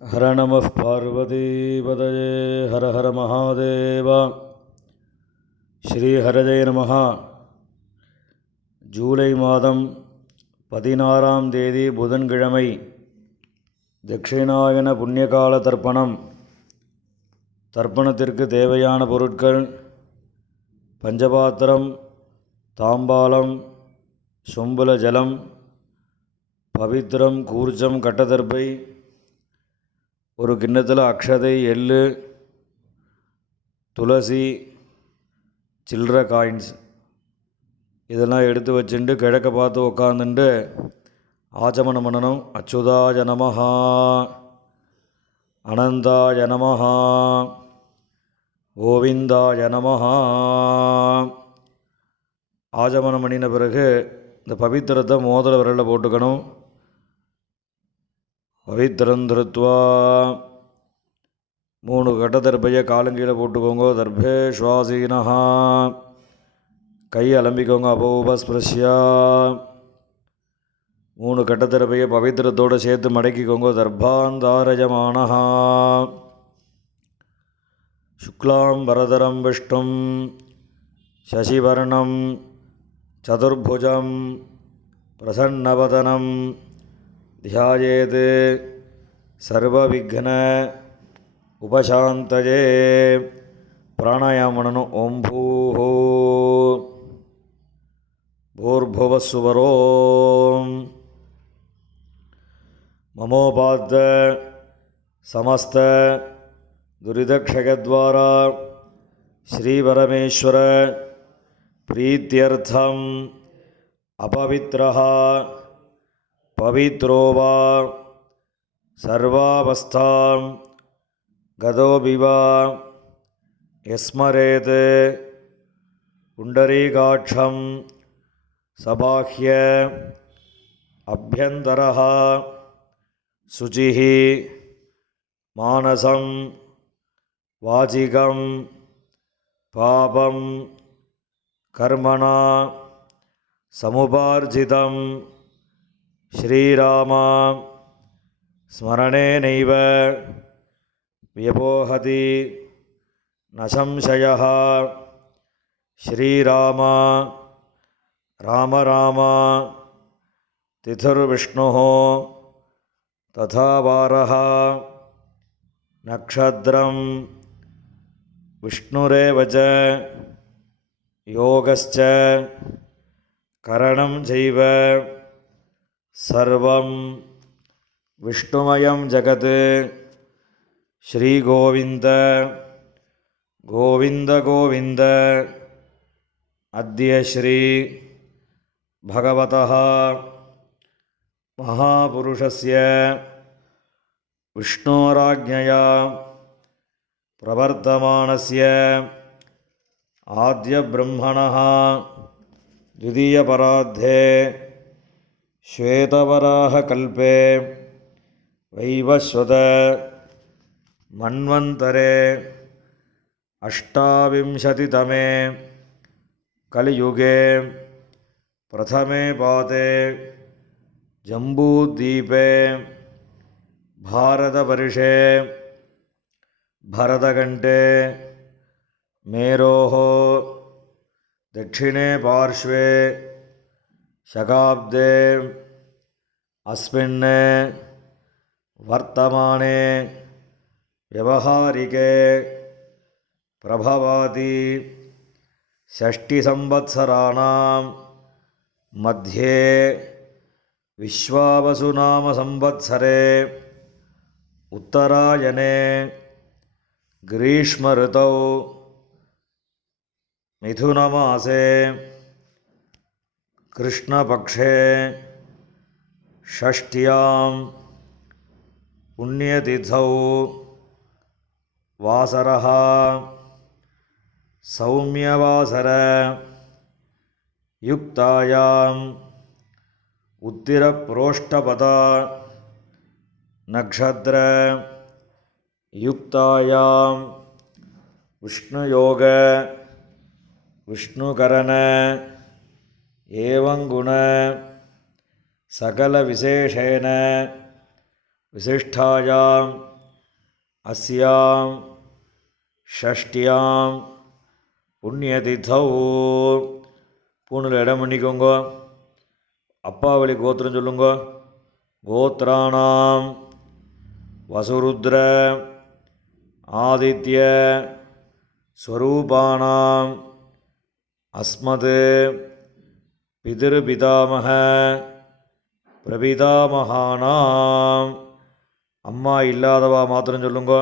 ஹர நம பார்வதீபதயே ஹர ஹர மகாதேவா. ஸ்ரீ ஹரஜய நமஹ. ஜூலை மாதம் 16ஆம் தேதி புதன்கிழமை. தட்சிணாயன புண்ணியகால தர்ப்பணம். தர்ப்பணத்திற்கு தேவையான பொருட்கள்: பஞ்சபாத்திரம், தாம்பாலம், சொம்புல ஜலம், பவித்திரம், கூர்ச்சம், கட்டதர்பை, ஒரு கிண்ணத்தில் அக்ஷதை, எள்ளு, துளசி, சில்லற காயின்ஸ் இதெல்லாம் எடுத்து வச்சுட்டு கிழக்க பார்த்து உக்காந்துட்டு ஆச்சமனம் பண்ணணும். அச்சுதாய நமஹா, அனந்தாய நமஹா, கோவிந்தாய நமஹா. ஆச்சமனம் பண்ணின பிறகு இந்த பவித்திரத்தை மோதிர விரலில் போட்டுக்கணும். பவித்திரம் திருத்வா 3 கட்டதர்பையை காலங்கீழே போட்டுக்கோங்க. தர்பே ஸ்வாசீனஹா, கை அலம்பிக்கோங்க. அபோபஸ்பிரஷ்யா 3 கட்டதர்பையை பவித்திரத்தோடு சேர்த்து மடக்கிக்கோங்க. தர்பாந்தாரஜமானஹா. சுக்லாம் வரதரம் விஷ்ணும் சசிவர்ணம் சதுர்புஜம் பிரசன்னவதனம் தியாயேத் சர்வவிக்ன உபசாந்தயே. பிராணாயாமம் பண்ணணும். ஓம் பூஹோ பூர்புவஸ்சுவரோம் மமோபாத்த சமஸ்த துரிதக்ஷயத்வாரா ஸ்ரீபரமேஸ்வர பிரீத்யர்த்தம் அபவித்ரஹ பவித்ரோ வா சர்வாவஸ்தாம் கதோபிவா யஸ்மரேத் புண்டரீகாட்சம் சபாஹ்ய அப்யந்தரஹ சுசிஹி மானசம் வாசிகம் பாபம் கர்மணா சமுபார்ஜிதம் ஸ்ரீராமா ஸ்மரணேனைவ வியபோஹதி ந சம்சயः. ஸ்ரீராமா ராம ராம திதிர்விஷ்ணுः ததா வாரः நக்ஷத்ரம் விஷ்ணுரேவ ச யோகஸ்ச கரணம் சைவ சர்வம் விஷ்ணுமயம் ஜகத். ஸ்ரீகோவிந்த கோவிந்த கோவிந்த. அத்ய ஸ்ரீ பகவதः மகாபுருஷஸ்ய விஷ்ணோராஜ்ஞயா பிரவர்த்தமானஸ்ய ஆத்யப்ரம்மணः द्वितीयपरार्धे श्वेतवराहकल्पे वैवस्वत मन्वन्तरे अष्टाविंशतितमे कलियुगे प्रथमे पाते जम्बूद्वीपे भारतवर्षे भरतखण्डे मेरोः दक्षिणे पार्श्वे शकाब्दे अस्मिन् वर्तमाने व्यवहारिके प्रभवाति षष्टिसंवत्सराणां मध्ये विश्वावसुनाम संवत्सरे उत्तरायणे ग्रीष्म ऋतौ मिथुनमासे कृष्णपक्षे षष्ट्यां पुण्यतिथौ वासरः सौम्यवासर युक्तायां उत्तिरप्रोष्ठपदा नक्षत्र युक्तायां विष्णुयोग विष्णुकरण एवं गुण सकल विशेषेण விசிஷ்டாயாம் அஸ்யாம் ஷஷ்டியாம் புண்ணியதிதௌ பூணில் இடம் பண்ணிக்கோங்க. அப்பாவளி கோத்திரம் சொல்லுங்க. கோத்ராணாம் வசுருத்ர ஆதித்ய ஸ்வரூபானாம் அஸ்மது பிதிருபிதாமக பிரபிதாமகானாம். அம்மா இல்லாதவா மாத்திரம் சொல்லுங்க.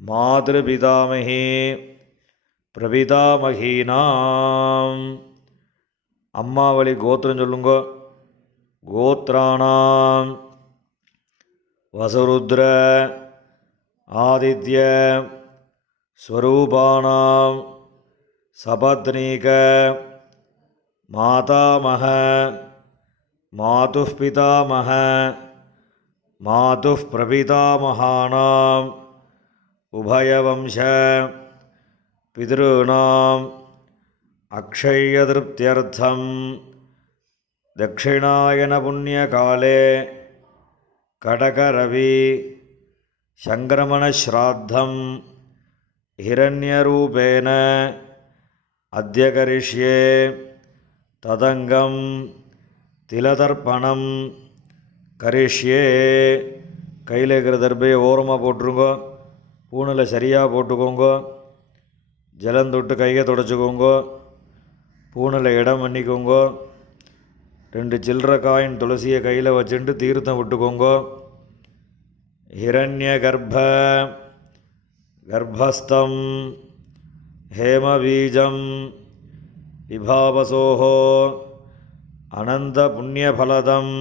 மாதிருபிதாமகி பிரபிதாமகீனாம். அம்மாவளி கோத்திரம் சொல்லுங்க. கோத்ராணாம் வசுருத்ர ஆதித்ய ஸ்வரூபானாம் சபத்னீக மாதாமக மாதுः பிதாமக மாதுः பிரபிதாமகானாம் உபயவம்ச பிதॄணாம் அக்ஷயதிருப்தியர்த்தம் தட்சிணாயன புண்ணியகாலே கடகரவி சங்கிரமணஸ்ராத்தம் ஹிரண்யரூபேன அத்ய கரிஷ்யே ததங்கம் திலதர்ப்பணம் கரிஷ்யே. கையில் இருக்கிற தர்பையை ஓரமாக போட்டுருங்க. பூணில் சரியாக போட்டுக்கோங்க. ஜலந்தொட்டு கையை தொடச்சிக்கோங்க. பூணில் இடம் பண்ணிக்கோங்க. 2 சில்லற காயின் துளசியை கையில் வச்சுட்டு தீர்த்தம் விட்டுக்கோங்க. ஹிரண்ய கர்ப்பஸ்தம் ஹேமபீஜம் விபாவசோஹோ அனந்த புண்ணியபலதம்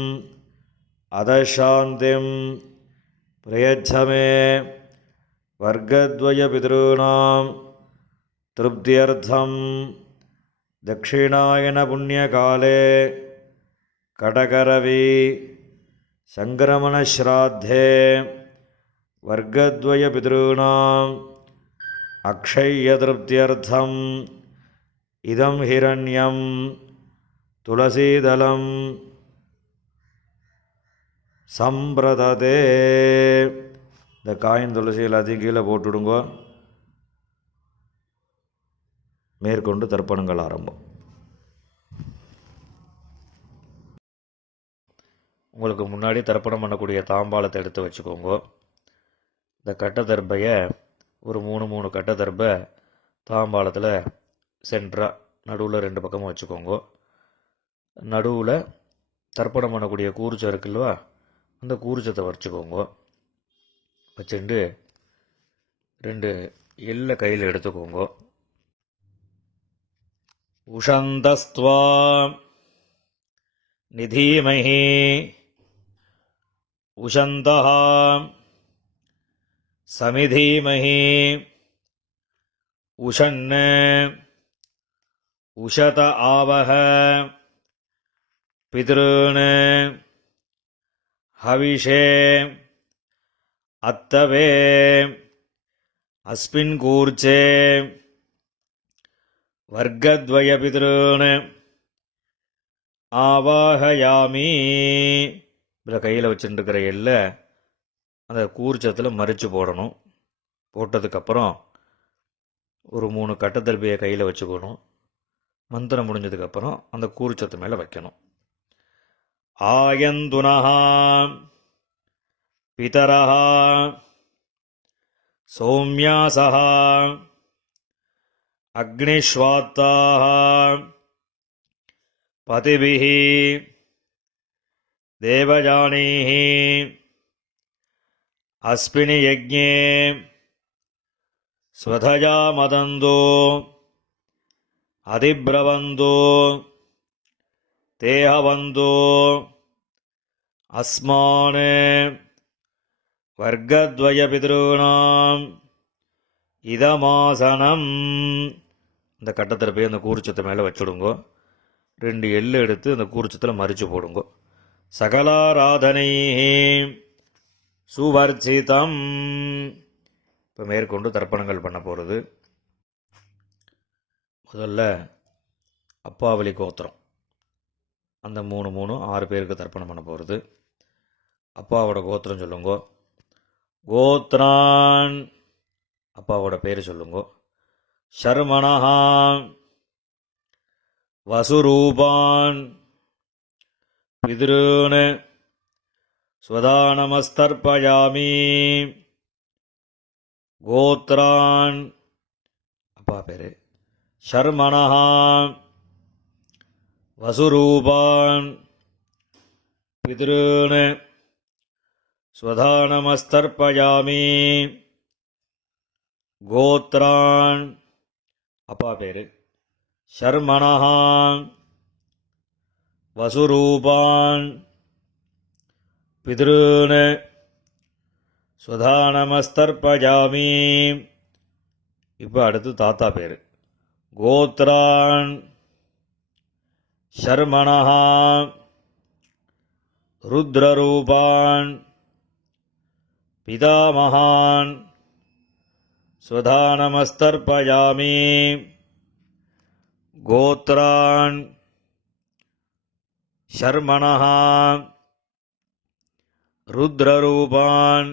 அதசாந்திம் பிரயச்சமே வர்க்கத்வய பிதॄணாம் திருப்தியர்த்தம் தட்சிணாயன புண்ணியகாலே கடகரவி சங்கிரமணஸ்ராத்தே வர்க்கத்வய பிதॄணாம் அக்ஷய்யதிருப்தியர்த்தம் இதம் ஹிரண்யம் துளசீதலம் சம்பிரததே. இந்த காயின் துளசி எல்லாத்தையும் கீழே போட்டுடுங்க. மேற்கொண்டு தர்ப்பணங்கள் ஆரம்பம். உங்களுக்கு முன்னாடி தர்ப்பணம் பண்ணக்கூடிய தாம்பாளத்தை எடுத்து வச்சுக்கோங்க. இந்த கட்ட தர்பையை ஒரு 3 கட்ட தர்பை தாம்பாளத்தில் சென்டராக நடுவில் 2 பக்கமும் வச்சுக்கோங்க. நடுவில் தர்ப்பணம் பண்ணக்கூடிய கூர்ச்சம் இருக்குல்வா, அந்த கூர்ச்சத்தை வச்சுக்கோங்க. வச்சுட்டு 2 எள்ளை கையில் எடுத்துக்கோங்க. உஷந்தஸ்த்வா நிதீமஹி உஷந்தஹ சமிதீமஹி உஷன்ன உஷத ஆவஹ பிதॄன் ஹவிஷே அத்தவே அஸ்மின் கூர்ச்சே வர்க்கத்வய பிதॄன் ஆவாஹயாமி. இதில் கையில் வச்சுட்டுருக்கிற எல்லை அந்த கூர்ச்சத்தில் மறித்து போடணும். போட்டதுக்கப்புறம் ஒரு 3 கட்டத்தர்பியை கையில் வச்சுக்கணும். மந்திரம் முடிஞ்சதுக்கப்புறம் அந்த கூர்ச்சத்து மேலே வைக்கணும். ஆயந்துனஹா பிதரஹா சௌமியாசஹா அக்னிஷ்வாத்தாஹ பதிபிஹி தேவஜானீஹி அஸ்மினி யஜ்ஞே ஸ்வதயா மதந்தோ அதிப்ரவந்தோ தேஹவந்தோ அஸ்மான் வர்க்கத்வய பிதॄணாம் இதமாசனம். இந்த கட்டத்தில் போய் அந்த கூர்ச்சத்தை மேலே வச்சுடுங்கோ. 2 எள்ளு எடுத்து அந்த கூர்ச்சத்தில் மறித்து போடுங்கோ. சகலாராதனை சுவர்ச்சிதம். இப்போ மேற்கொண்டு தர்ப்பணங்கள் பண்ண போகிறது. முதல்ல அப்பாவளி கோத்திரம் அந்த 3 6 பேருக்கு தர்ப்பணம் பண்ண போகிறது. அப்பாவோட கோத்திரம் சொல்லுங்கோ. கோத்ரான் அப்பாவோட பேர் சொல்லுங்கோ. ஷர்மணஹா வசுரூபான் பித்ருன் ஸ்வதானமஸ்தர்ப்பயாமி. கோத்ரான் அப்பா பேர். ஷர்மணஹா வசுரூபான் பித்ருன் ஸ்வதானமஸ்தர்ப்பயாமி. கோத்ரான் அப்பா பேர். ஷர்மணஹா வசுரூபான் பித்ருன் ஸ்வதானமஸ்தர்ப்பயாமி. இப்போ அடுத்து தாத்தா பேர். கோத்ரான் ஷர்மணஹா ருத்ரரூபான் பிதாமகான் ஸ்வதானமஸ்தர்ப்பயாமி. கோத்ரான் ஷர்மணஹா ருத்ரரூபான்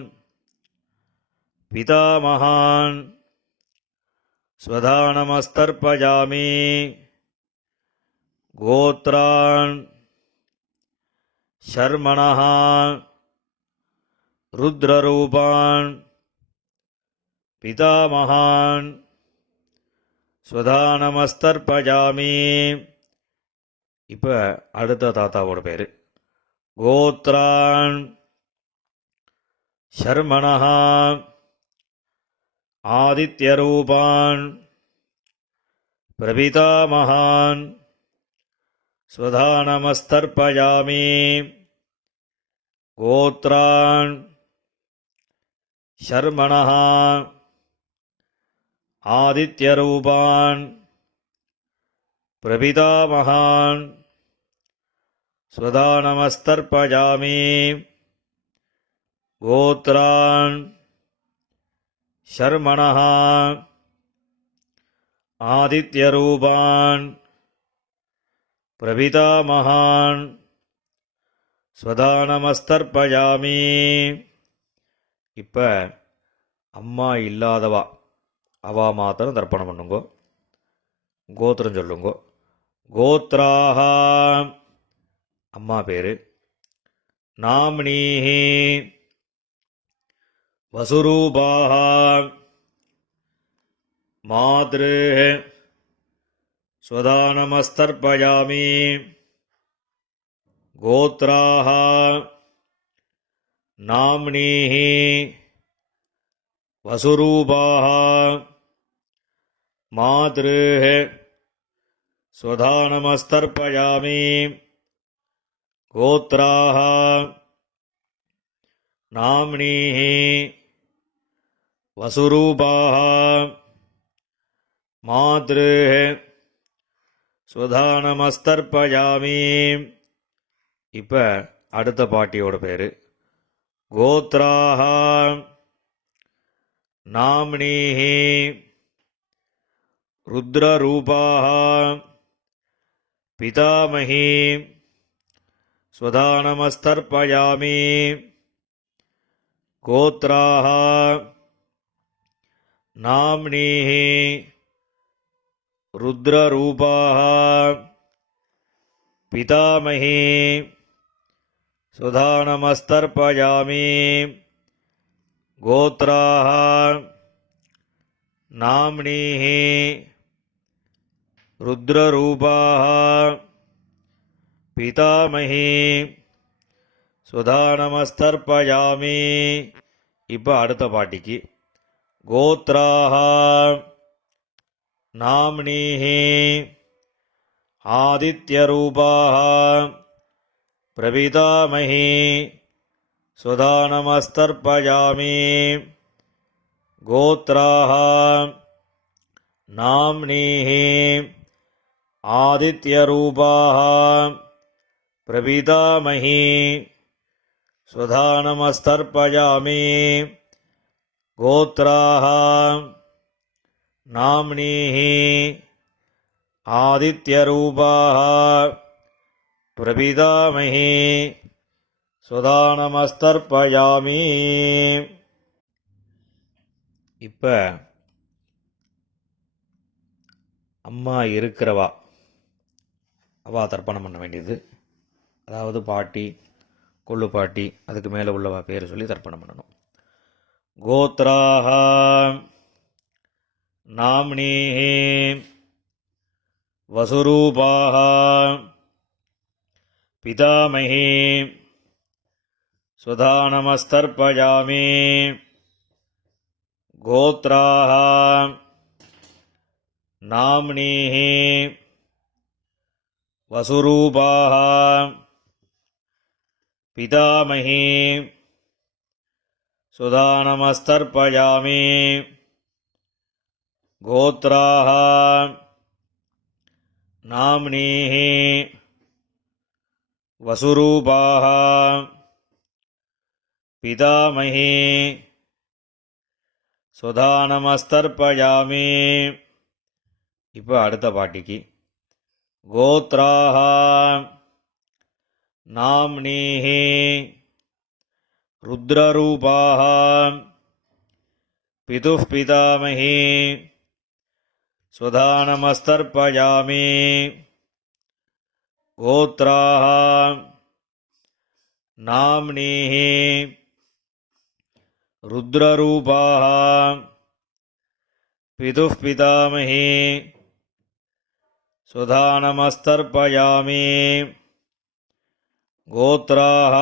பிதாமகான் ஸ்வதானமஸ்தர்ப்பயாமி. கோத்ரான் ஷர்மணஹா ருத்ரரூபான் பிதாமகான் ஸ்வதானமஸ்தர்ப்பயாமி. இப்போ அடுத்த தாத்தாவோட பேர். கோத்ரான் ஷர்மணஹா ஆதித்யரூபான் பிரபிதாமகான் ஸ்வதானமஸ்தர்ப்பயாமி. கோத்ரான் ஷர்மணஹா ஆதித்யரூபான் பிரபிதாமகான் ஸ்வதானமஸ்தர்ப்பயாமி. கோத்ரான் ஷர்மணஹா ஆதித்யரூபான் பிரபிதாமகான் ஸ்வதானமஸ்தர்ப்பயாமி. இப்போ அம்மா இல்லாதவா அவா மாத்திரம் தர்ப்பணம் பண்ணுங்கோ. கோத்திரம் சொல்லுங்கோ. கோத்ராஹா அம்மா பேர். நாம்னீஹி வசுரூபாஹா மாத்ருஹ ஸ்வதானமஸ்தர்ப்பயாமி. கோத்ராஹா நாம்னீஹி வசுரூபாஹா மாத்ருஹ ஸ்வதானமஸ்தர்ப்பயாமி. கோத்ராஹா நாம்னீஹி வசுரூபாஹா மாத்ருஹ ஸ்வதானமஸ்தர்ப்பயாமி. இப்போ அடுத்த பாட்டியோட பேர். கோத்ராஹா நாம்னீஹி ருத்ரரூபாஹா பிதாமகி ஸ்வதானமஸ்தர்ப்பயாமி. கோத்ராஹா நாம்னீஹி ருத்ரரூபாஹா பிதாமகி ஸ்வதானமஸ்தர்ப்பயாமி. கோத்ராஹா நாம்னீஹி ருத்ரரூபாஹா பிதாமகி ஸ்வதானமஸ்தர்ப்பயாமி. இப்போ அடுத்த பாட்டிக்கு. கோத்ராஹா நாம்னீஹி ஆதித்யரூபாஹா பிரபிதாமகி ஸ்வதானமஸ்தர்ப்பயாமி. கோத்ராஹா நாம்னீஹி ஆதித்யரூபாஹா பிரபிதாமகி ஸ்வதானமஸ்தர்ப்பயாமி. கோத்ராஹா நாம்னீஹி ஆதித்யரூபாஹா பிரபிதாமகி சுதானமஸ்தர்ப்பயாமி. இப்போ அம்மா இருக்கிறவா அவா தர்ப்பணம் பண்ண வேண்டியது. அதாவது பாட்டி, கொள்ளு பாட்டி, அதுக்கு மேலே உள்ளவா பேர் சொல்லி தர்ப்பணம் பண்ணணும். கோத்ராஹ நாம்னீஹ வசுரூபாஹ பிதாமஹி சுதானமஸ்தர்ப்பயாமி. கோத்ராஹ நாம்னீஹ வசுரூபாஹ பிதாமஹி சுதானமஸ்தர்ப்பயாமி. கோத்ராஹ நாம்னீஹ வசுரூபாஹ பிதாமஹி சுதானமஸ்தர்ப்பயாமி. இப்போ அடுத்த பாட்டிக்கு கோத்ராஹ நாம்னீஹ ருத்ரரூபாஹ பிதுः பிதாமஹி சுதானமஸ்தர்ப்பயாமி. கோத்ராஹ நாம்னீஹ ருத்ரரூபாஹ பிதுः பிதாமஹி சுதானமஸ்தர்ப்பயாமி. கோத்ராஹ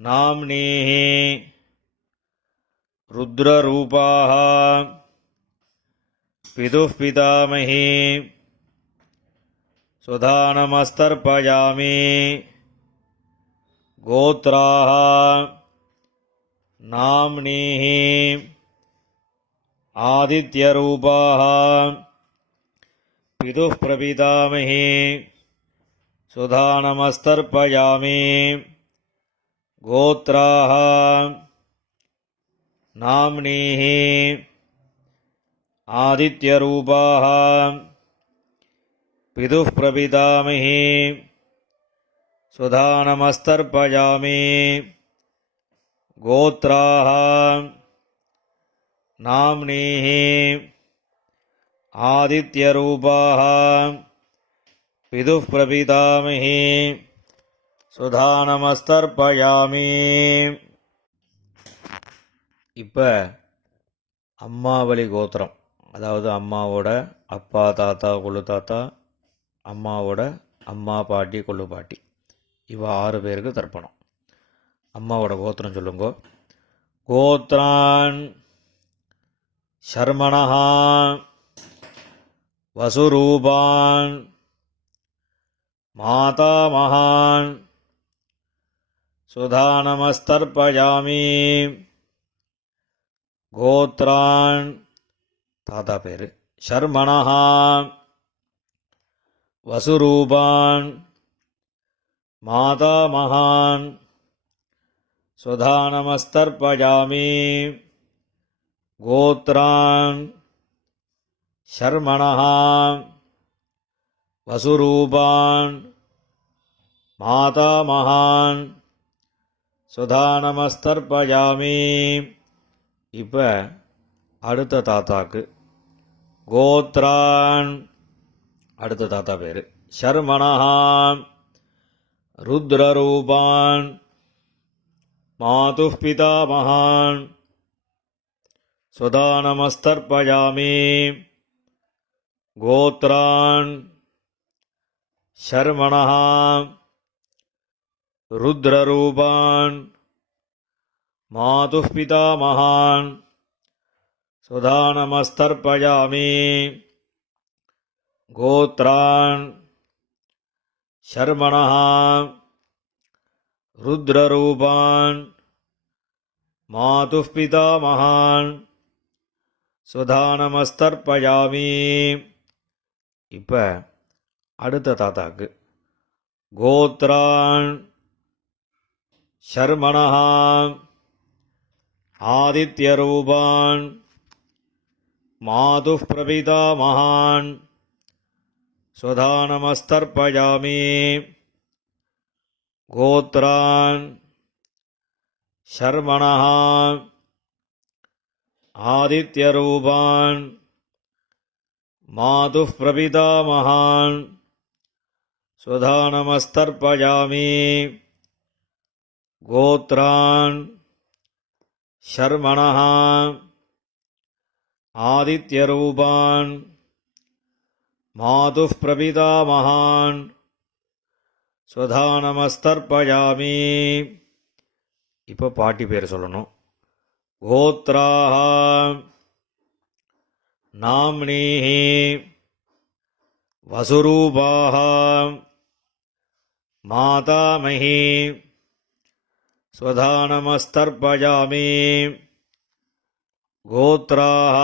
நாம்னீஹ ருத்ரரூபாஹ பிதுः பிதாமஹி சுதானமஸ்தர்ப்பயாமி. கோத்ராஹ நாம்னீஹ ஆதித்யரூபாஹ பிதுः பிரபிதாமஹி சுதானமஸ்தர்ப்பயாமி. கோத்ராஹ நாம்னீஹ ஆதித்யரூபாஹ பிதுः பிரபிதாமஹி சுதானமஸ்தர்ப்பயாமி. கோத்ராஹ நாம்னீஹ ஆதித்யரூபாஹ பிதுः பிரபிதாமஹி சுதானமஸ்தர்ப்பயாமி. இப்போ அம்மாவளி கோத்திரம், அதாவது அம்மாவோட அப்பா, தாத்தா, கொள்ளு தாத்தா, அம்மாவோட அம்மா, பாட்டி, கொள்ளு பாட்டி, இவ 6 பேருக்கு தர்ப்பணம். அம்மாவோட கோத்திரம் சொல்லுங்க. கோத்ரான் ஷர்மணஹ வசுரூபான் மாதாமகான் சுதானமஸ்தர்ப்பயாமி. கோத்ரான் தாத்தா பேர், ஷர்மணஹ வசுரூபான் மாதாமகான் சுதானமஸ்தர்ப்பயாமி. கோத்ரான் ஷர்மணஹ வசுரூபான் மாதாமகான் சுதானமஸ்தர்ப்பயாமி. இப்போ அடுத்த தாத்தாக்கு கோத்ரான், அடுத்த தாத்தா பேர் ஷர்மணஹ ருத்ரரூபான் மாதுः பிதாமகான் சுதானமஸ்தர்ப்பயாமி. கோத்ரான் ஷர்மணஹ ருத்ரரூபான் மாதுः பிதாமகான் சுதானமஸ்தர்ப்பயாமி. கோத்ரான் ஷர்மணஹ ருத்ரரூபான் மாதுः பிதாமகான் சுதானமஸ்தர்ப்பயாமி. இப்போ அடுத்த தாத்தாக்கு கோத்ரான் ஷர்மணஹ ஆதித்யரூபான் மாதுः பிரபிதாமகான் சுதானமஸ்தர்ப்பயாமி. கோத்ரான் ஷர்மணः ஆதித்யரூபான் மாதுः பிரபிதாமகான் ஸ்வதானமஸ்தர்ப்பயாமி கோத்ரான் ஷர்மணः ஆதித்யரூபான் மாதுः பிரபிதாமகான் ஸ்வதானமஸ்தர்ப்பயாமி. இப்போ பாட்டி பேர் சொல்லணும். கோத்ராஹ நாம்னீஹி வசுரூபாஹ மாதாமஹி ஸ்வதானமஸ்தர்ப்பயாமி. கோத்ராஹ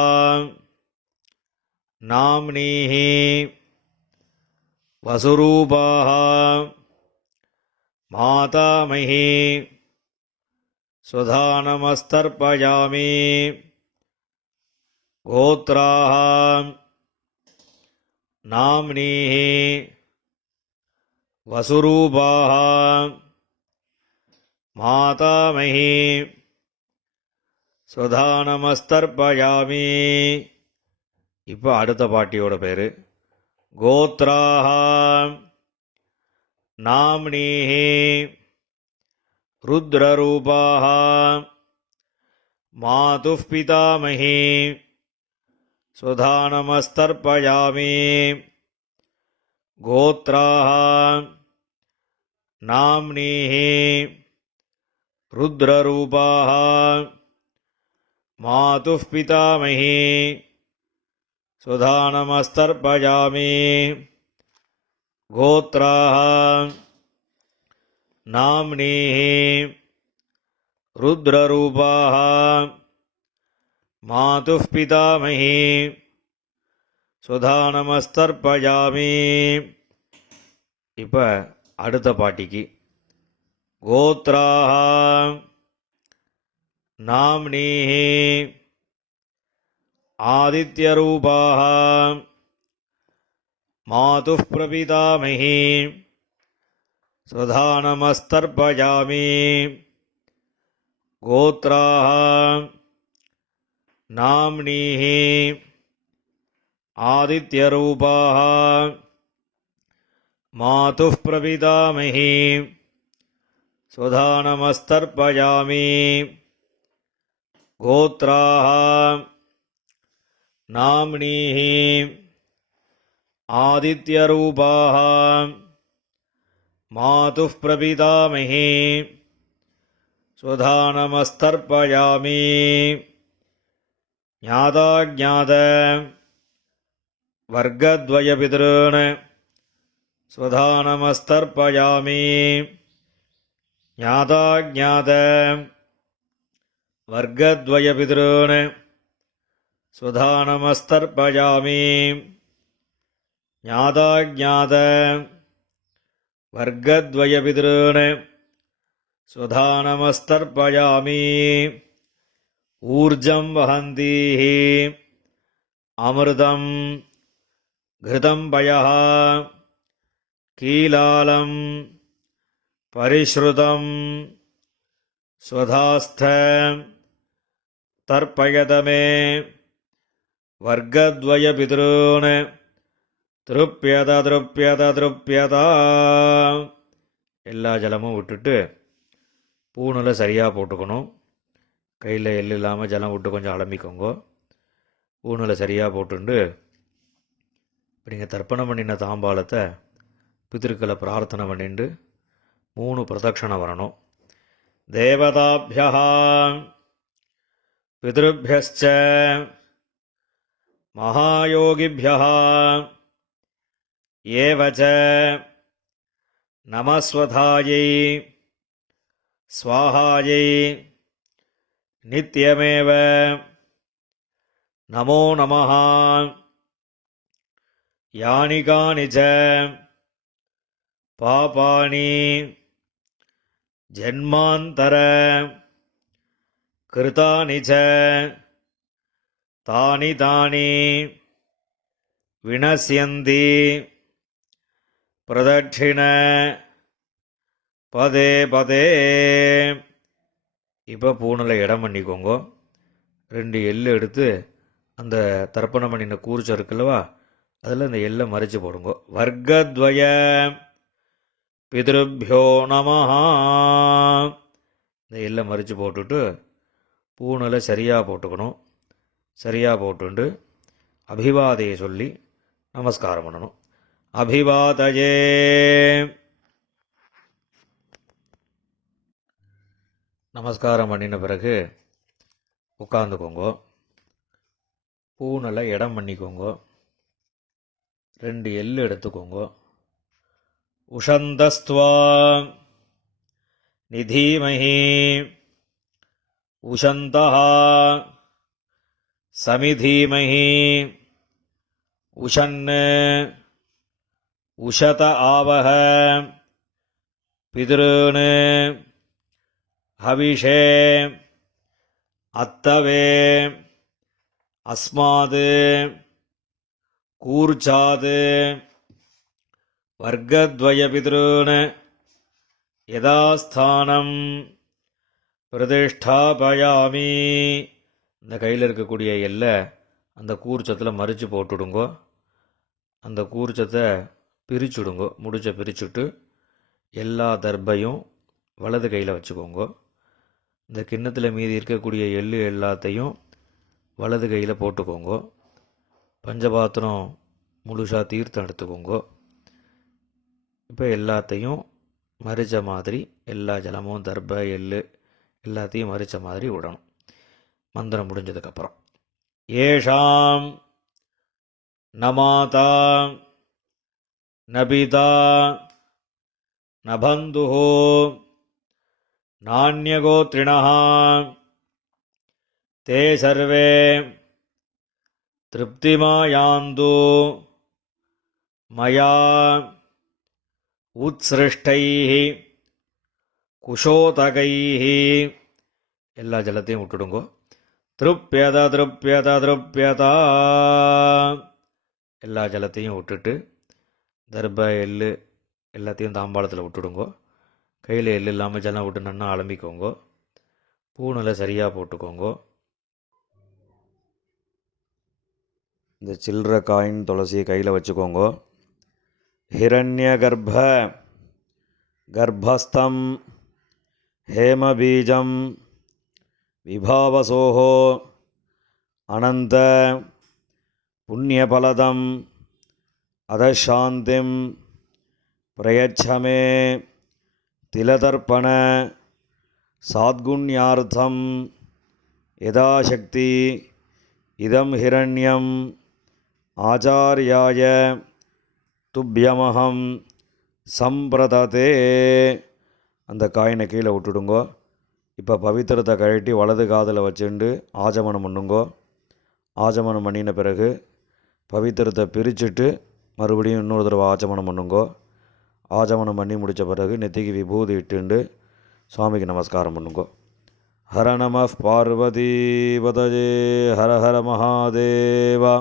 நாம்னீஹி வசுரூபாஹ மாதாமஹி ஸ்வதானமஸ்தர்ப்பயாமி. கோத்ராஹ நாம்னீஹி வசுரூபாஹ மாதாமஹி ஸ்வதானமஸ்தர்ப்பயாமி. இப்போ அடுத்த பாட்டியோட பேர். கோத்ராஹ நாம்னீஹி ருத்ரரூபாஹ மாதுः பிதாமஹி ஸ்வதானமஸ்தர்ப்பயாமி. கோத்ராஹ நாம்னீஹி ருத்ரரூபாஹ மாதுः பிதாமஹி ஸ்வதானமஸ்தர்ப்பயாமி. கோத்ராஹ நாம்னீஹி ருத்ரரூபாஹ மாதுः பிதாமஹி ஸ்வதானமஸ்தர்ப்பயாமி. இப்போ அடுத்த பாட்டிக்கு. கோத்ராஹ நாம்னீஹி ஆதித்யரூபாஹ மாதுः பிரபிதாமஹி ஸ்வதானமஸ்தர்ப்பயாமி. கோத்ராஹ நாம்னீஹி ஆதித்யரூபாஹ மாதுः பிரபிதாமஹி ஸ்வதானமஸ்தர்ப்பயாமி. கோத்ராஹ நாம்னீஹி ஆதித்யரூபாஹ மாதுः பிரபிதாமஹி ஸ்வதானமஸ்தர்ப்பயாமி. ஞாதாஜ்ஞாத வர்க்கத்வயபிதॄன் ஸ்வதானமஸ்தர்ப்பயாமி. ஞாதாஜ்ஞாத வர்க்கத்வயபிதॄன் ஸ்வதானமஸ்தர்ப்பயாமி. ஞாதாஜ்ஞாத வர்க்கத்வயபிதॄன் ஸ்வதானமஸ்தர்ப்பயாமி. ஊர்ஜம் வஹந்தீஹி அமிர்தம் கிருதம் பயः கீலாலம் பரிஸ்ருதம் ஸ்வதாஸ்த தர்ப்பயதமே வர்க்கத்வயபிதॄன் திருப்யத திருப்யத திருப்யதா. எல்லா ஜலமும் விட்டுட்டு பூணில் சரியாக போட்டுக்கணும். கையில் எள்ளு இல்லாமல் ஜலம் விட்டு கொஞ்சம் அலம்பிக்கோங்க. பூணில் சரியாக போட்டுண்டு இப்போ நீங்கள் தர்ப்பணம் பண்ணின தாம்பாளத்தை பித்திருக்களை பிரார்த்தனை பண்ணிட்டு 3 பிரதட்சணம் வரணும். தேவதாபியः பித்ருभ्यश्च மகாயோகிभ्यः ஏவச நமஸ்வதாயை ஸ்வாஹாயை நித்யமேவ நமோ நமः. யானி கானி ச பாபானி ஜன்மாந்தர கிருதானி ச தானி தானி வினஸ்யந்தி பிரதட்சிண பதே பதே. இப்போ பூணில் இடம் பண்ணிக்கோங்க. 2 எள்ளு எடுத்து அந்த தர்ப்பணம் பண்ணின கூர்ச்சம் இருக்குல்லவா, அதில் இந்த எள்ளை மறித்து போடுங்க. வர்க்கத்வய பிதிருபியோ நமஹா. இந்த எள்ளை மறித்து போட்டுட்டு பூணில் சரியாக போட்டுக்கணும். சரியாக போட்டுண்டு அபிவாதையை சொல்லி நமஸ்காரம் பண்ணணும். அபிவாதயே. நமஸ்காரம் பண்ணின பிறகு உட்காந்துக்கோங்க. பூணில் இடம் பண்ணிக்கோங்க. 2 எள்ளு எடுத்துக்கோங்க. உஷந்தஸ்துவா நிதீமஹி உஷந்தஹ சமிதீமஹி உஷன் உஷத ஆவஹ பித்ருன் ஹவிஷே அத்தவே அஸ்மாத் கூர்ச்சாத் வர்க்கத்வய பித்ருன் யதாஸ்தானம் பிரதிஷ்டாபயாமி. இந்த கையில் இருக்கக்கூடிய எல்லை அந்த கூர்ச்சத்தில் மறித்து போட்டுடுங்கோ. அந்த கூர்ச்சத்தை பிரிச்சுடுங்கோ. முடிச்ச பிரிச்சுட்டு எல்லா தர்பையும் வலது கையில் வச்சுக்கோங்க. இந்த கிண்ணத்தில் மீதி இருக்கக்கூடிய எள்ளு எல்லாத்தையும் வலது கையில் போட்டுக்கோங்க. பஞ்சபாத்திரம் முழுசாக தீர்த்தம் எடுத்துக்கோங்க. இப்போ எல்லாத்தையும் மறித்த மாதிரி எல்லா ஜலமும் தர்பை எள்ளு எல்லாத்தையும் மறித்த மாதிரி விடணும். மந்திரம் முடிஞ்சதுக்கப்புறம் ஏஷாம் நமாதா நபிதா நபந்துஹோ நான்யகோத்ரிணः தே சர்வே திருப்திமாயாந்து மயா உத்ஸ்ருஷ்டைः குஷோதகைः. எல்லா ஜலத்தையும் விட்டுடுங்கோ. திருப்யத திருப்யத திருப்யதா. எல்லா ஜலத்தையும் விட்டுட்டு தர்ப எள்ளு எல்லாத்தையும் தாம்பாளத்தில் விட்டுடுங்கோ. கையில் எள்ளு இல்லாமல் ஜலம் விட்டு நன்னா அலம்பிக்கோங்க. பூணில் சரியாக போட்டுக்கோங்க. இந்த சில்லற காயின் துளசியை கையில் வச்சுக்கோங்க. ஹிரண்ய கர்ப்பஸ்தம் ஹேமபீஜம் விபாவசோஹோ அனந்த புண்ணியபலதம் அதசாந்திம் பிரயச்சமே திலதர்ப்பண சாத்குண்யார்த்தம் யதாசக்தி இதம் ஹிரண்யம் ஆச்சார்யாய துப்யமஹம் சம்பிரததே. அந்த காயினை கீழே விட்டுடுங்கோ. இப்போ பவித்திரத்தை கழட்டி வலது காதில் வச்சுண்டு ஆஜமனம் பண்ணுங்கோ. ஆஜமனம் பண்ணின பிறகு பவித்திரத்தை பிரிச்சுட்டு மறுபடியும் இன்னொரு தடவை ஆச்சமனம் பண்ணுங்கோ. ஆச்சமனம் பண்ணி முடித்த பிறகு நெத்திக்கு விபூதி இட்டுண்டு சுவாமிக்கு நமஸ்காரம் பண்ணுங்கோ. ஹர நம பார்வதி பதஜே ஹர ஹர மகாதேவா.